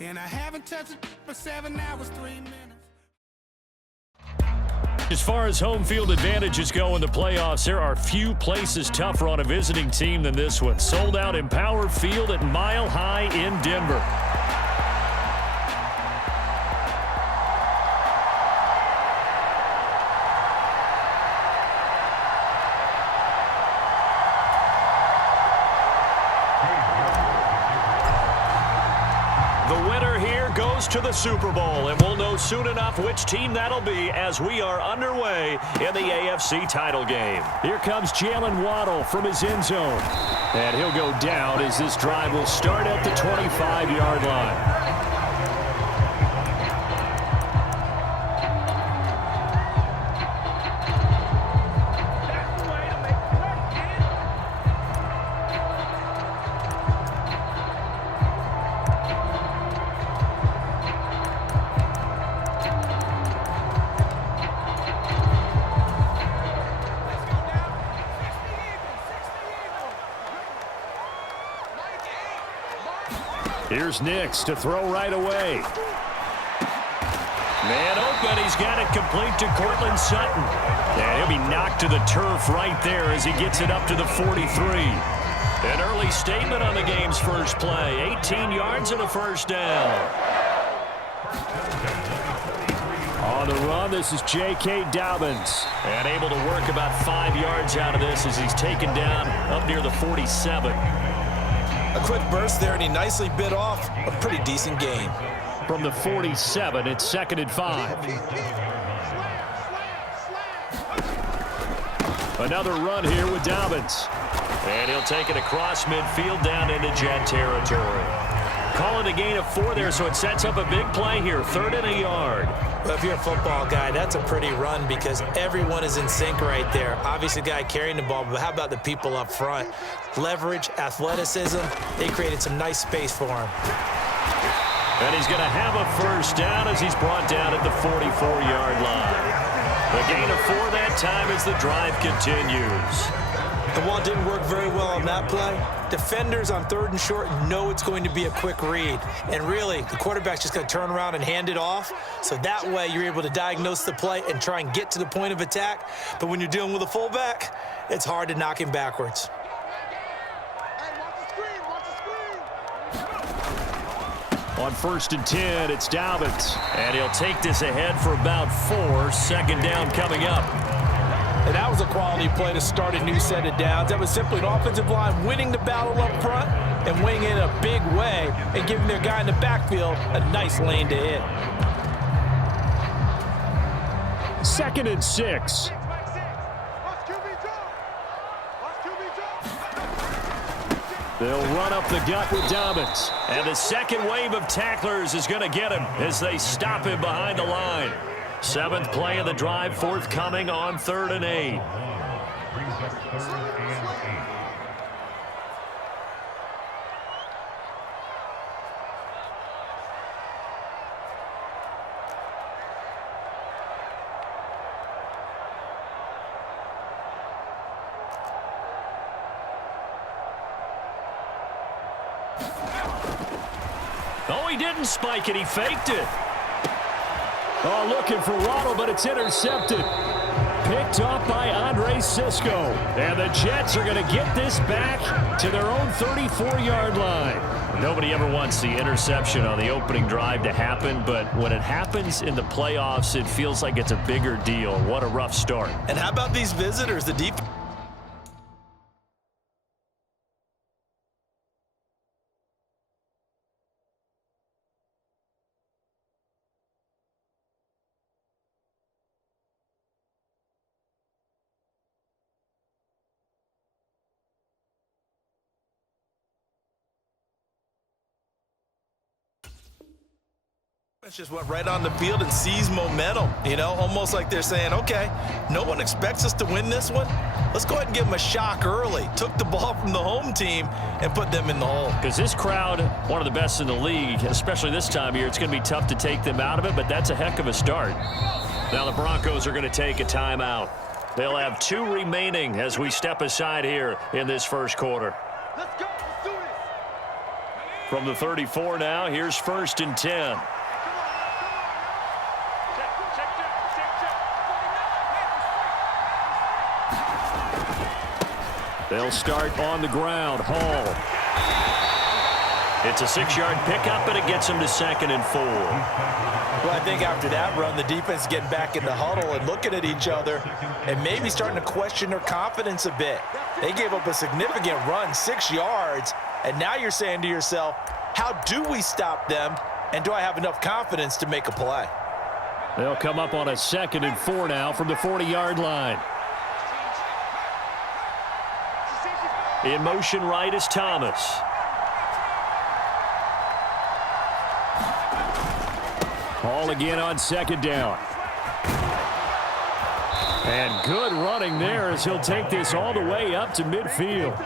And I haven't touched it for 7 hours, 3 minutes. As far as home field advantages go in the playoffs, there are few places tougher on a visiting team than this one. Sold out Empower Field at Mile High in Denver. To the Super Bowl, and we'll know soon enough which team that'll be as we are underway in the AFC title game. Here comes Jalen Waddle from his end zone, and he'll go down as this drive will start at the 25-yard line. Here's Nix to throw right away. Man open, he's got it complete to Cortland Sutton. And he'll be knocked to the turf right there as he gets it up to the 43. An early statement on the game's first play. 18 yards and a first down. On the run, this is J.K. Dobbins. And able to work about 5 yards out of this as he's taken down up near the 47. A quick burst there, and he nicely bit off a pretty decent gain. From the 47, it's 2nd and 5. Another run here with Dobbins. And he'll take it across midfield down into Jet territory. Calling a gain of 4 there, so it sets up a big play here. 3rd and a yard. Well, if you're a football guy, that's a pretty run because everyone is in sync right there. Obviously, the guy carrying the ball, but how about the people up front? Leverage, athleticism, they created some nice space for him. And he's going to have a first down as he's brought down at the 44-yard line. The gain of 4 that time as the drive continues. And while it didn't work very well on that play, defenders on 3rd and short know it's going to be a quick read. And really, the quarterback's just going to turn around and hand it off. So that way, you're able to diagnose the play and try and get to the point of attack. But when you're dealing with a fullback, it's hard to knock him backwards. On 1st and 10, it's Dobbins. And he'll take this ahead for about 4. 2nd down coming up. And that was a quality play to start a new set of downs. That was simply an offensive line winning the battle up front and winning in a big way and giving their guy in the backfield a nice lane to hit. 2nd and 6. They'll run up the gut with Dobbins. And the second wave of tacklers is going to get him as they stop him behind the line. 7th play of the drive forthcoming on 3rd and 8. Oh, he didn't spike it. He faked it. Oh, looking for Waddle, but it's intercepted. Picked off by Andre Sisco. And the Jets are going to get this back to their own 34-yard line. Nobody ever wants the interception on the opening drive to happen, but when it happens in the playoffs, it feels like it's a bigger deal. What a rough start. And how about these visitors? The deep. Just went right on the field and seized momentum, you know, almost like they're saying, okay, no one expects us to win this one. Let's go ahead and give them a shock early. Took the ball from the home team and put them in the hole. Because this crowd, one of the best in the league, especially this time of year, it's going to be tough to take them out of it, but that's a heck of a start. Now the Broncos are going to take a timeout. They'll have 2 remaining as we step aside here in this first quarter. Let's go. Let's do this. From the 34 now, here's 1st and 10. They'll start on the ground. Hall. It's a 6-yard pickup, but it gets him to 2nd and 4. Well, I think after that run, the defense is getting back in the huddle and looking at each other and maybe starting to question their confidence a bit. They gave up a significant run, 6 yards, and now you're saying to yourself, how do we stop them, and do I have enough confidence to make a play? They'll come up on a 2nd and 4 now from the 40-yard line. In motion right is Thomas. Hall again on 2nd down. And good running there as he'll take this all the way up to midfield.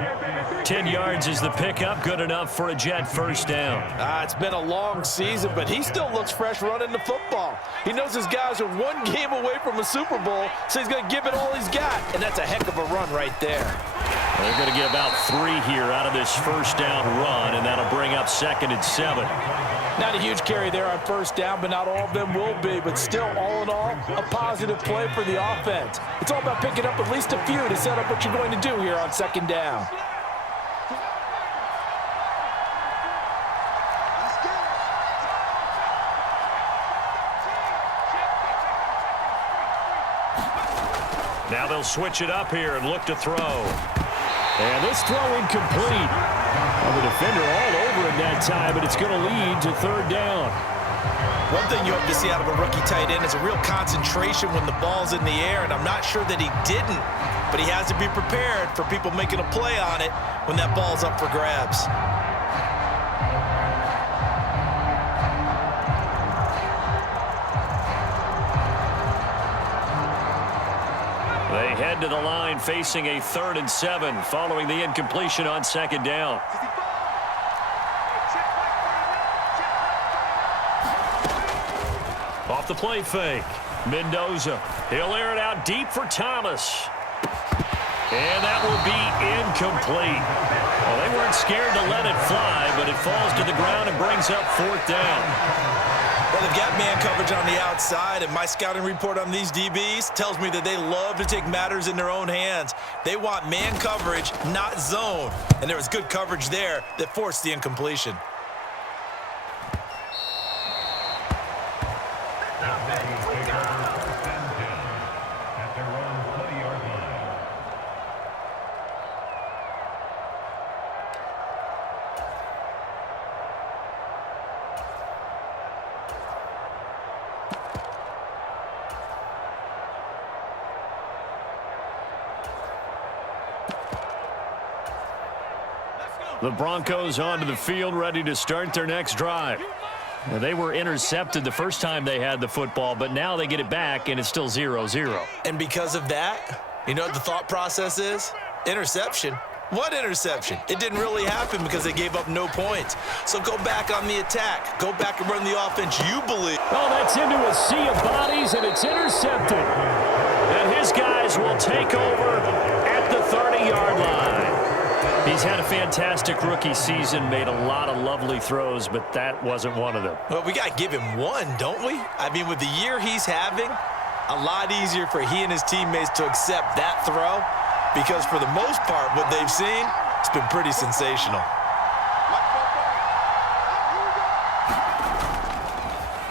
10 yards is the pickup, good enough for a Jet 1st down. It's been a long season, but he still looks fresh running the football. He knows his guys are 1 game away from a Super Bowl, so he's going to give it all he's got, and that's a heck of a run right there. They're going to get about 3 here out of this 1st down run, and that'll bring up 2nd and 7. Not a huge carry there on 1st down, but not all of them will be. But still, all in all, a positive play for the offense. It's all about picking up at least a few to set up what you're going to do here on 2nd down. Now they'll switch it up here and look to throw. And this throw incomplete. Well, the defender all over him that time, but it's going to lead to 3rd down. One thing you hope to see out of a rookie tight end is a real concentration when the ball's in the air, and I'm not sure that he didn't, but he has to be prepared for people making a play on it when that ball's up for grabs. They head to the line facing a 3rd and 7 following the incompletion on 2nd down. Off the play fake. Mendoza. He'll air it out deep for Thomas. And that will be incomplete. Well, they weren't scared to let it fly, but it falls to the ground and brings up 4th down. Well, they've got man coverage on the outside, and my scouting report on these DBs tells me that they love to take matters in their own hands. They want man coverage, not zone. And there was good coverage there that forced the incompletion. The Broncos onto the field, ready to start their next drive. Now, they were intercepted the first time they had the football, but now they get it back, and it's still 0-0. And because of that, you know what the thought process is? Interception. What interception? It didn't really happen because they gave up no points. So go back on the attack. Go back and run the offense you believe. Oh, that's into a sea of bodies, and it's intercepted. And his guys will take over at the 30-yard line. He's had a fantastic rookie season, made a lot of lovely throws, but that wasn't one of them. Well, we got to give him one, don't we? I mean, with the year he's having, a lot easier for he and his teammates to accept that throw because for the most part, what they've seen, it's been pretty sensational.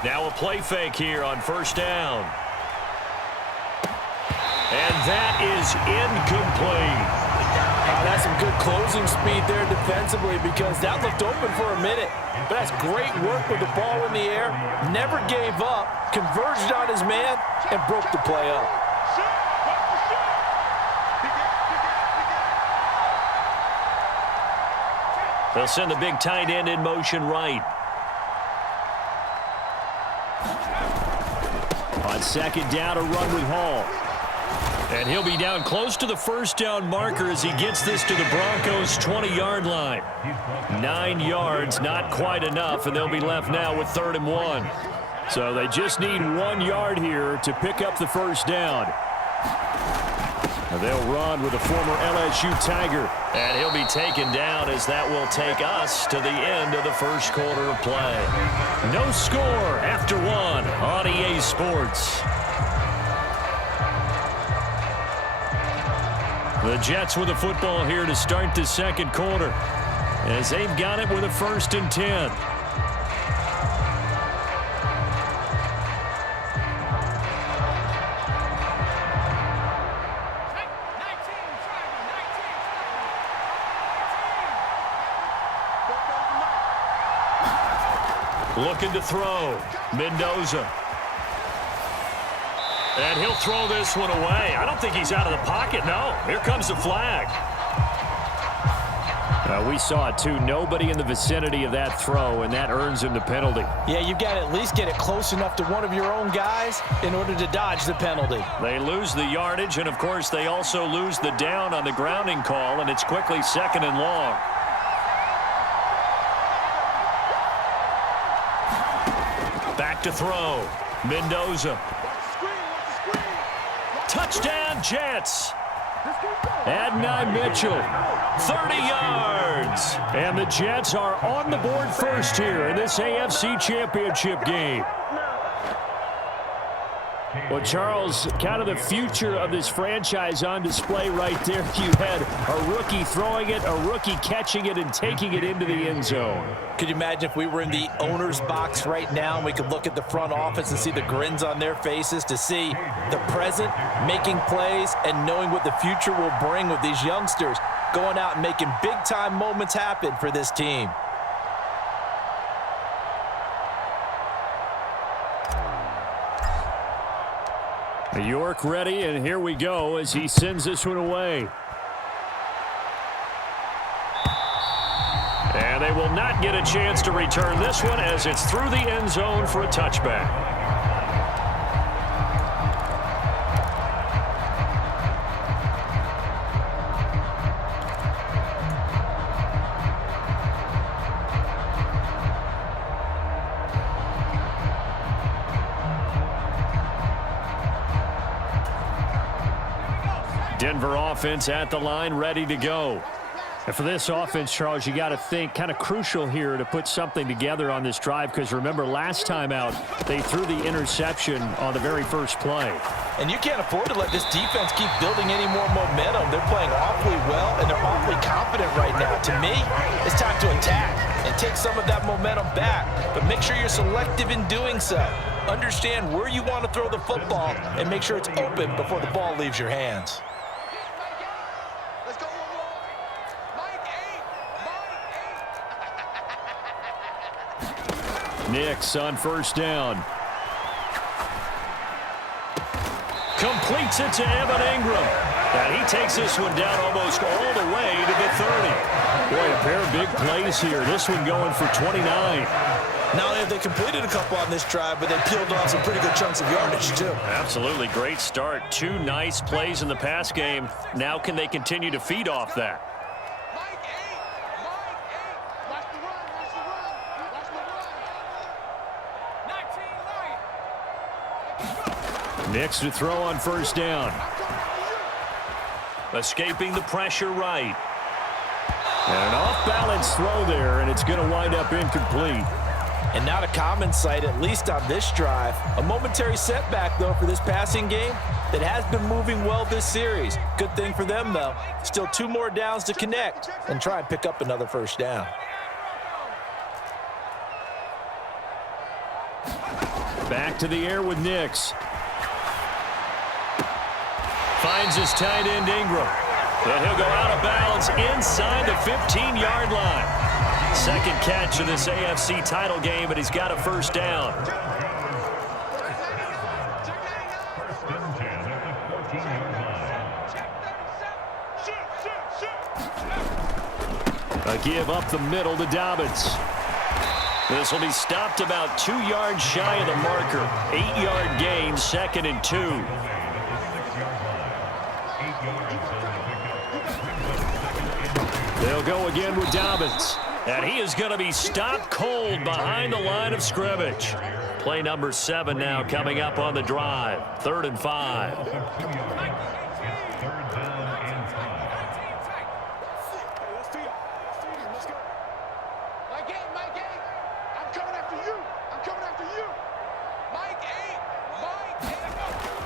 Now a play fake here on 1st down. And that is incomplete. That's some good closing speed there defensively because that looked open for a minute. But that's great work with the ball in the air. Never gave up, converged on his man, and broke the play up. They'll send the big tight end in motion right. On 2nd down, a run with Hall. And he'll be down close to the 1st down marker as he gets this to the Broncos' 20-yard line. 9 yards, not quite enough, and they'll be left now with 3rd and 1. So they just need 1 yard here to pick up the 1st down. They'll run with the former LSU Tiger. And he'll be taken down as that will take us to the end of the first quarter of play. No score after one on EA Sports. The Jets with the football here to start the second quarter, as they've got it with a 1st and 10. Looking to throw. Mendoza. And he'll throw this one away. I don't think he's out of the pocket, no. Here comes the flag. We saw it, too. Nobody in the vicinity of that throw, and that earns him the penalty. Yeah, you've got to at least get it close enough to one of your own guys in order to dodge the penalty. They lose the yardage, and, of course, they also lose the down on the grounding call, and it's quickly 2nd and long. Back to throw. Mendoza. Touchdown, Jets. Adonai Mitchell, 30 yards. And the Jets are on the board first here in this AFC Championship game. Well, Charles, kind of the future of this franchise on display right there. You had a rookie throwing it, a rookie catching it, and taking it into the end zone. Could you imagine if we were in the owner's box right now and we could look at the front office and see the grins on their faces, to see the present making plays and knowing what the future will bring with these youngsters going out and making big-time moments happen for this team. York ready, and here we go as he sends this one away. And they will not get a chance to return this one as it's through the end zone for a touchback. Denver offense at the line, ready to go. And for this offense, Charles, you got to think kind of crucial here to put something together on this drive, because remember last time out they threw the interception on the very first play. And you can't afford to let this defense keep building any more momentum. They're playing awfully well, and they're awfully confident right now. To me, it's time to attack and take some of that momentum back. But make sure you're selective in doing so. Understand where you want to throw the football and make sure it's open before the ball leaves your hands. Nix on first down. Completes it to Evan Ingram. And he takes this one down almost all the way to the 30. Boy, a pair of big plays here. This one going for 29. Not only have they completed a couple on this drive, but they peeled off some pretty good chunks of yardage, too. Absolutely. Great start. 2 nice plays in the pass game. Now can they continue to feed off that? Nix to throw on first down. Escaping the pressure right. And an off-balance throw there, and it's going to wind up incomplete. And not a common sight, at least on this drive. A momentary setback, though, for this passing game that has been moving well this series. Good thing for them, though. Still 2 more downs to connect and try and pick up another first down. Back to the air with Nix. Finds his tight end Ingram. And he'll go out of bounds inside the 15-yard line. Second catch of this AFC title game, and he's got a first down. A give up the middle to Dobbins. This will be stopped about 2 yards shy of the marker. 8-yard gain, 2nd and 2. They'll go again with Dobbins. And he is going to be stopped cold behind the line of scrimmage. Play number 7 now coming up on the drive. 3rd and 5.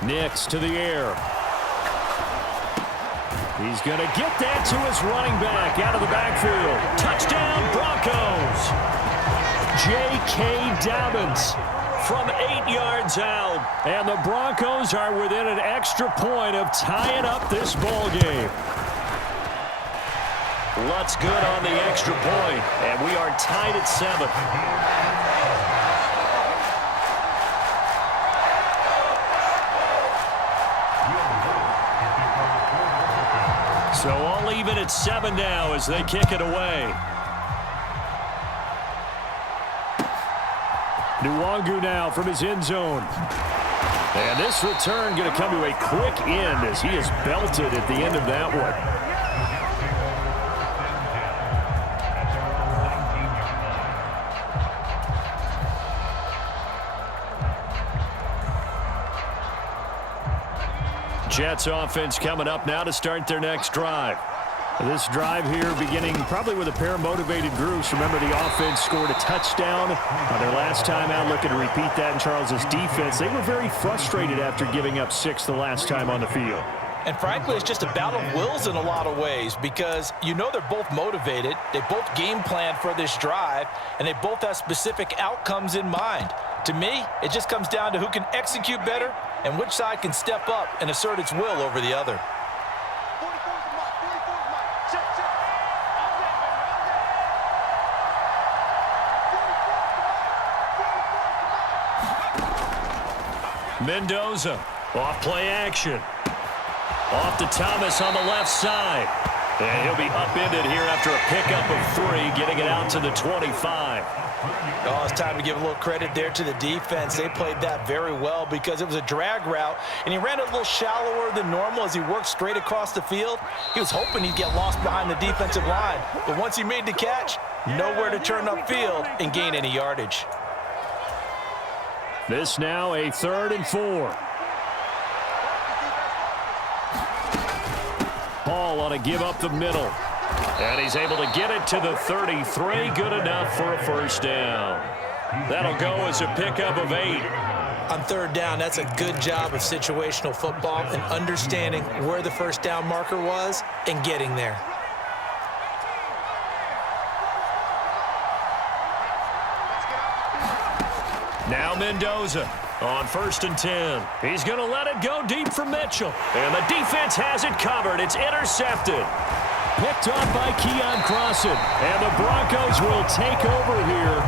Nix to the air. He's going to get that to his running back out of the backfield. Touchdown, Broncos. J.K. Dobbins from 8 yards out. And the Broncos are within an extra point of tying up this ball game. Lutz good on the extra point, and we are tied at 7. So all even at 7 now as they kick it away. Nwangu now from his end zone. And this return going to come to a quick end as he is belted at the end of that one. Jets offense coming up now to start their next drive. This drive here beginning probably with a pair of motivated groups. Remember, the offense scored a touchdown on their last time out. Looking to repeat that in Charles's defense. They were very frustrated after giving up 6 the last time on the field. And frankly, it's just a battle of wills in a lot of ways because you know they're both motivated. They both game plan for this drive, and they both have specific outcomes in mind. To me, it just comes down to who can execute better and which side can step up and assert its will over the other. Mendoza, off play action. Off to Thomas on the left side. And he'll be upended here after a pickup of 3, getting it out to the 25. Oh, it's time to give a little credit there to the defense. They played that very well because it was a drag route, and he ran it a little shallower than normal as he worked straight across the field. He was hoping he'd get lost behind the defensive line, but once he made the catch, nowhere to turn upfield and gain any yardage. This now a 3rd and 4. Hall on a give up the middle. And he's able to get it to the 33. Good enough for a first down. That'll go as a pickup of 8. On 3rd down, that's a good job of situational football and understanding where the first down marker was and getting there. Now Mendoza on 1st and 10. He's going to let it go deep for Mitchell. And the defense has it covered. It's intercepted. Picked off by Keon Crossan. And the Broncos will take over here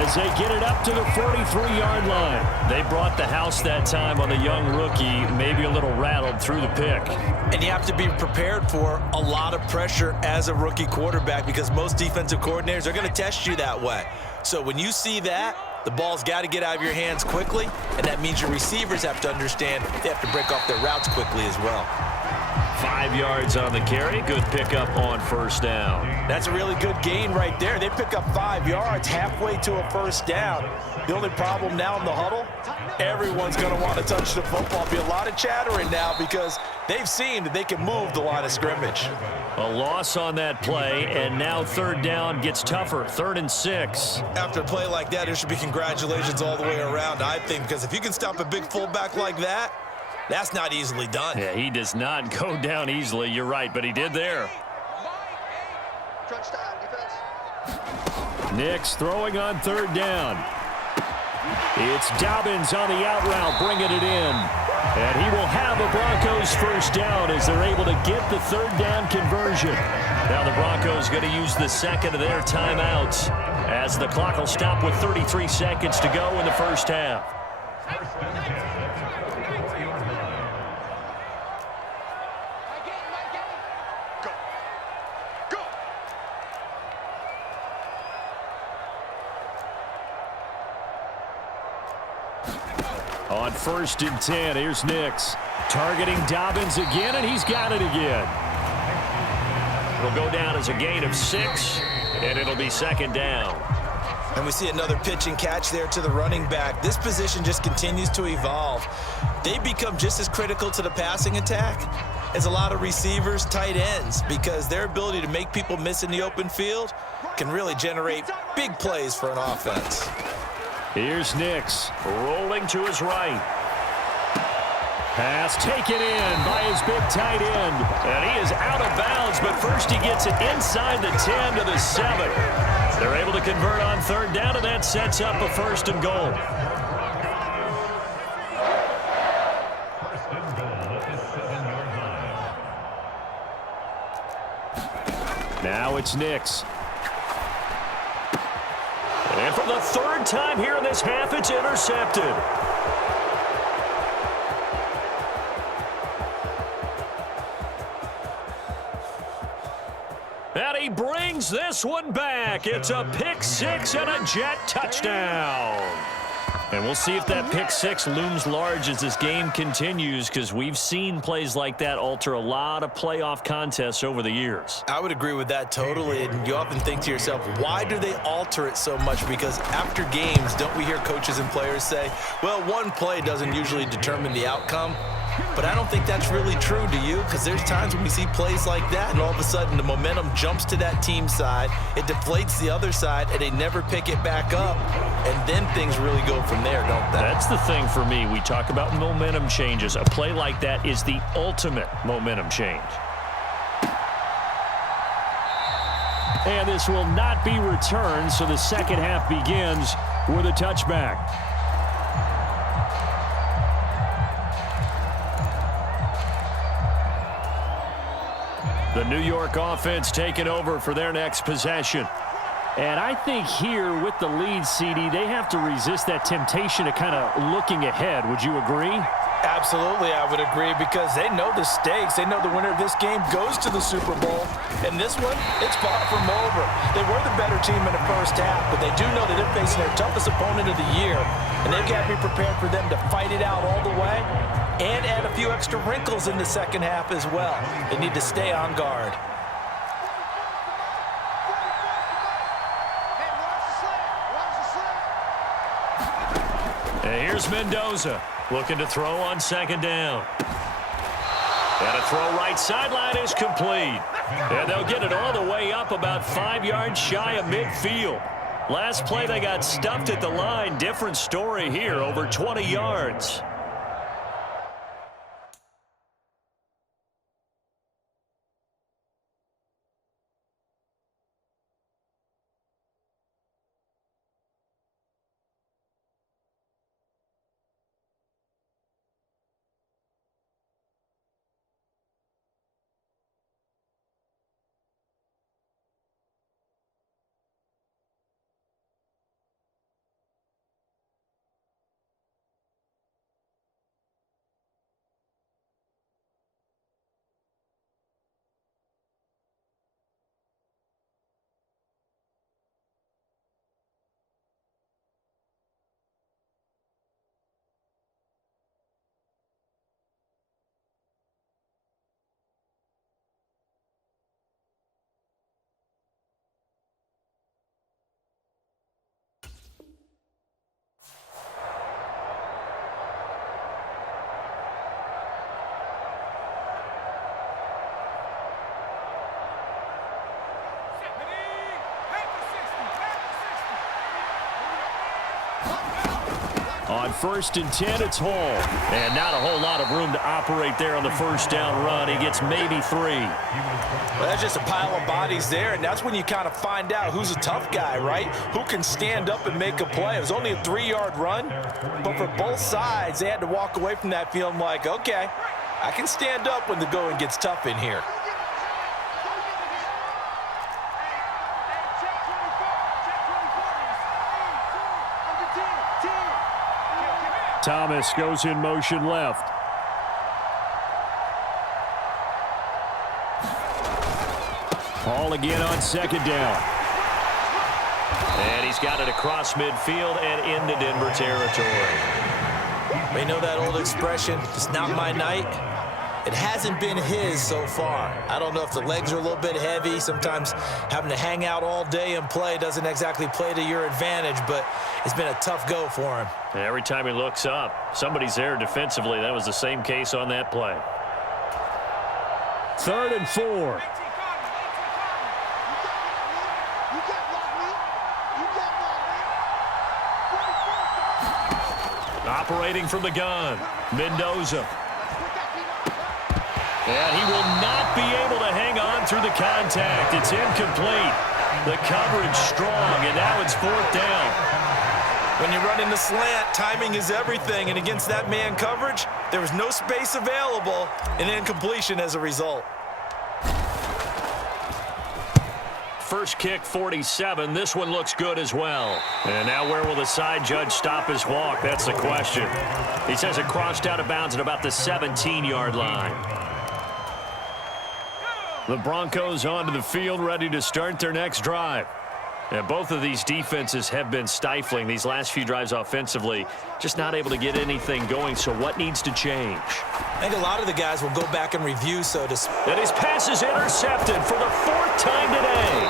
as they get it up to the 43-yard line. They brought the house that time on the young rookie, maybe a little rattled through the pick. And you have to be prepared for a lot of pressure as a rookie quarterback because most defensive coordinators are going to test you that way. So when you see that, the ball's got to get out of your hands quickly, and that means your receivers have to understand they have to break off their routes quickly as well. 5 yards on the carry. Good pickup on first down. That's a really good gain right there. They pick up 5 yards halfway to a first down. The only problem now in the huddle, everyone's going to want to touch the football. Be a lot of chattering now because they've seen that they can move the line of scrimmage. A loss on that play, and now 3rd down gets tougher. 3rd and 6. After a play like that, there should be congratulations all the way around, I think, because if you can stop a big fullback like that, that's not easily done. Yeah, he does not go down easily. You're right, but he did there. Nix throwing on 3rd down. It's Dobbins on the out route, bringing it in. And he will have a Broncos first down as they're able to get the 3rd down conversion. Now the Broncos going to use the second of their timeouts as the clock will stop with 33 seconds to go in the first half. On 1st and 10, here's Nix. Targeting Dobbins again, and he's got it again. It'll go down as a gain of 6, and it'll be 2nd down. And we see another pitch and catch there to the running back. This position just continues to evolve. They become just as critical to the passing attack as a lot of receivers, tight ends, because their ability to make people miss in the open field can really generate big plays for an offense. Here's Nix rolling to his right. Pass taken in by his big tight end. And he is out of bounds, but first he gets it inside the 10 to the 7. They're able to convert on third down, and that sets up a 1st and goal. Now it's Nix. And for the 3rd time here in this half, it's intercepted. And he brings this one back. It's a pick 6 and a Jet touchdown. And we'll see if that pick 6 looms large as this game continues, because we've seen plays like that alter a lot of playoff contests over the years. I would agree with that totally. And you often think to yourself, why do they alter it so much? Because after games, don't we hear coaches and players say, well, one play doesn't usually determine the outcome? But I don't think that's really true, do you? Because there's times when we see plays like that, and all of a sudden the momentum jumps to that team side, it deflates the other side, and they never pick it back up. And then things really go from there, don't they? That's the thing for me. We talk about momentum changes. A play like that is the ultimate momentum change. And this will not be returned, so the second half begins with a touchback. The New York offense taking over for their next possession. And I think here with the lead, CD, they have to resist that temptation of kind of looking ahead. Would you agree? Absolutely, I would agree, because they know the stakes. They know the winner of this game goes to the Super Bowl. And this one, it's far from over. They were the better team in the first half, but they do know that they're facing their toughest opponent of the year. And they've got to be prepared for them to fight it out all the way and add a few extra wrinkles in the second half as well. They need to stay on guard. And here's Mendoza looking to throw on second down. And a throw right sideline is complete. And they'll get it all the way up about 5 yards shy of midfield. Last play they got stuffed at the line. Different story here, over 20 yards. On 1st and 10, it's Hall. And not a whole lot of room to operate there on the first down run. He gets maybe 3. Well, that's just a pile of bodies there, and that's when you kind of find out who's a tough guy, right? Who can stand up and make a play. It was only a 3-yard run, but for both sides, they had to walk away from that feeling like, okay, I can stand up when the going gets tough in here. Thomas goes in motion left. Hall again on second down. And he's got it across midfield and into Denver territory. You know that old expression, it's not my night? It hasn't been his so far. I don't know if the legs are a little bit heavy. Sometimes having to hang out all day and play doesn't exactly play to your advantage, but it's been a tough go for him. And every time he looks up, somebody's there defensively. That was the same case on that play. 3rd and 4. Operating from the gun, Mendoza. And he will not be able to hang on through the contact. It's incomplete. The coverage strong, and now it's 4th down. When you run in the slant, timing is everything, and against that man coverage, there was no space available, and incompletion as a result. First kick, 47. This one looks good as well. And now where will the side judge stop his walk? That's the question. He says it crossed out of bounds at about the 17-yard line. The Broncos onto the field, ready to start their next drive. And both of these defenses have been stifling these last few drives offensively, just not able to get anything going. So what needs to change? I think a lot of the guys will go back and review, so to speak. And his pass is intercepted for the 4th time today.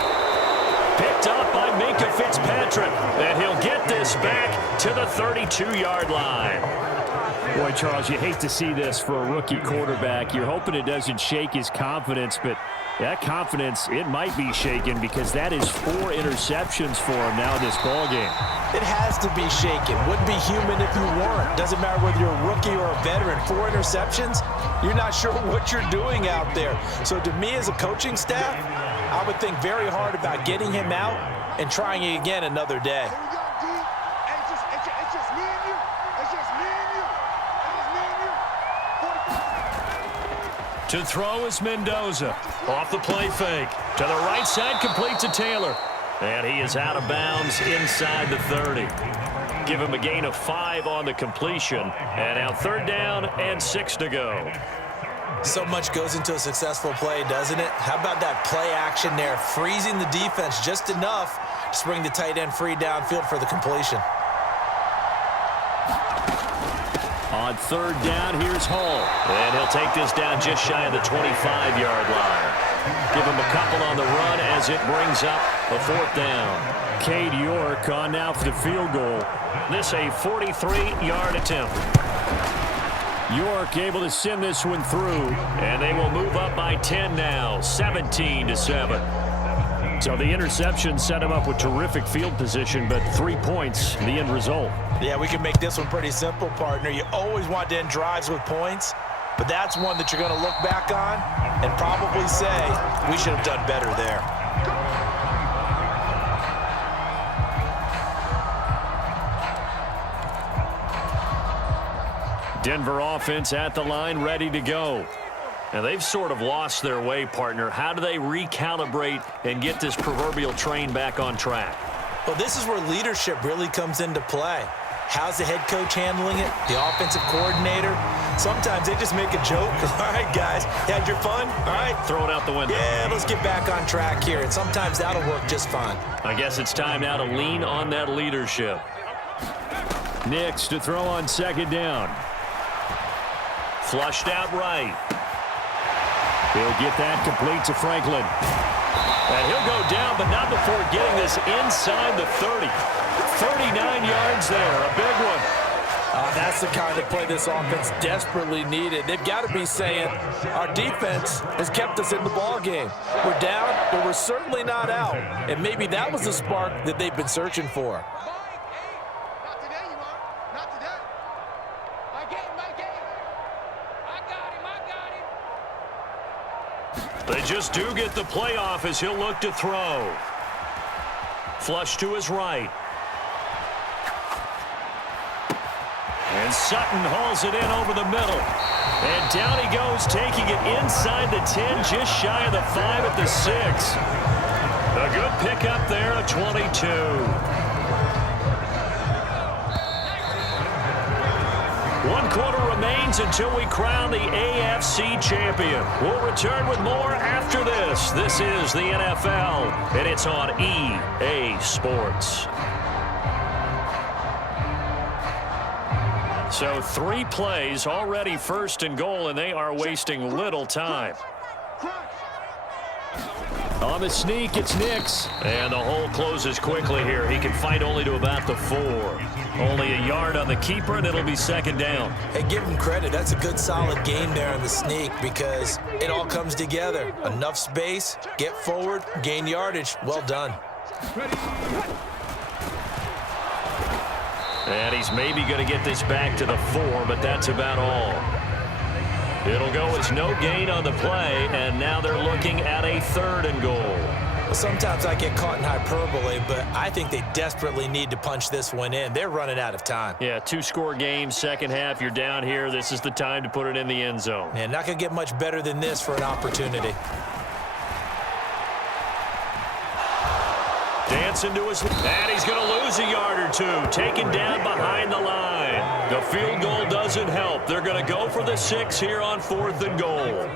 Picked up by Minka Fitzpatrick, and he'll get this back to the 32-yard line. Boy, Charles, you hate to see this for a rookie quarterback. You're hoping it doesn't shake his confidence, but that confidence, it might be shaken because that is 4 interceptions for him now in this ballgame. It has to be shaken. Wouldn't be human if you weren't. Doesn't matter whether you're a rookie or a veteran. 4 interceptions, you're not sure what you're doing out there. So to me as a coaching staff, I would think very hard about getting him out and trying it again another day. To throw is Mendoza. Off the play fake. To the right side, completes to Taylor. And he is out of bounds inside the 30. Give him a gain of 5 on the completion. And now 3rd down and 6 to go. So much goes into a successful play, doesn't it? How about that play action there? Freezing the defense just enough to bring the tight end free downfield for the completion. On 3rd down, here's Hall. And he'll take this down just shy of the 25-yard line. Give him a couple on the run as it brings up a 4th down. Cade York on now for the field goal. This a 43-yard attempt. York able to send this one through. And they will move up by 10 now, 17-7. So the interception set him up with terrific field position, but 3 points, the end result. Yeah, we can make this one pretty simple, partner. You always want to end drives with points, but that's one that you're going to look back on and probably say, we should have done better there. Denver offense at the line, ready to go. And they've sort of lost their way, partner. How do they recalibrate and get this proverbial train back on track? Well, this is where leadership really comes into play. How's the head coach handling it? The offensive coordinator? Sometimes they just make a joke. All right, guys, you had your fun? All right. Throw it out the window. Yeah, let's get back on track here. And sometimes that'll work just fine. I guess it's time now to lean on that leadership. Nix to throw on 2nd down. Flushed out right. He'll get that complete to Franklin. And he'll go down, but not before getting this inside the 30. 39 yards there, a big one. That's the kind of play this offense desperately needed. They've got to be saying, our defense has kept us in the ball game. We're down, but we're certainly not out. And maybe that was the spark that they've been searching for. They just do get the playoff as he'll look to throw. Flush to his right. And Sutton hauls it in over the middle. And down he goes, taking it inside the 10, just shy of the 5 at the 6. A good pickup there, a 22. 1 quarter remains until we crown the AFC champion. We'll return with more after this. This is the NFL, and it's on EA Sports. So 3 plays already 1st and goal, and they are wasting little time. On the sneak, it's Nix. And the hole closes quickly here. He can fight only to about the 4. Only a yard on the keeper, and it'll be 2nd down. Hey, give him credit. That's a good, solid game there on the sneak because it all comes together. Enough space, get forward, gain yardage. Well done. And he's maybe going to get this back to the 4, but that's about all. It'll go as no gain on the play, and now they're looking at a 3rd and goal. Well, sometimes I get caught in hyperbole, but I think they desperately need to punch this one in. They're running out of time. Yeah, 2-score game, second half. You're down here. This is the time to put it in the end zone. Man, not going to get much better than this for an opportunity. Dancing to his... And he's going to lose a yard or two. Taken down behind the line. The field goal doesn't help. They're going to go for the 6 here on 4th and goal.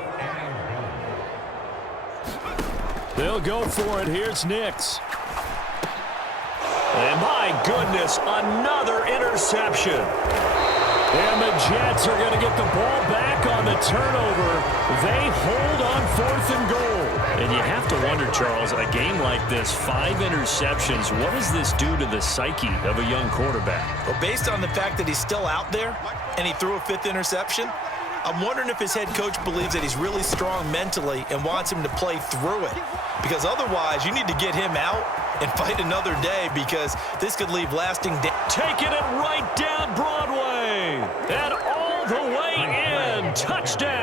They'll go for it. Here's Nix. And my goodness, another interception. And the Jets are going to get the ball back on the turnover. They hold on 4th and goal. And you have to wonder, Charles, a game like this, 5 interceptions, what does this do to the psyche of a young quarterback? Well, based on the fact that he's still out there and he threw a 5th interception, I'm wondering if his head coach believes that he's really strong mentally and wants him to play through it. Because otherwise, you need to get him out and fight another day, because this could leave lasting damage. Taking it right down Broadway. And all the way in. Touchdown.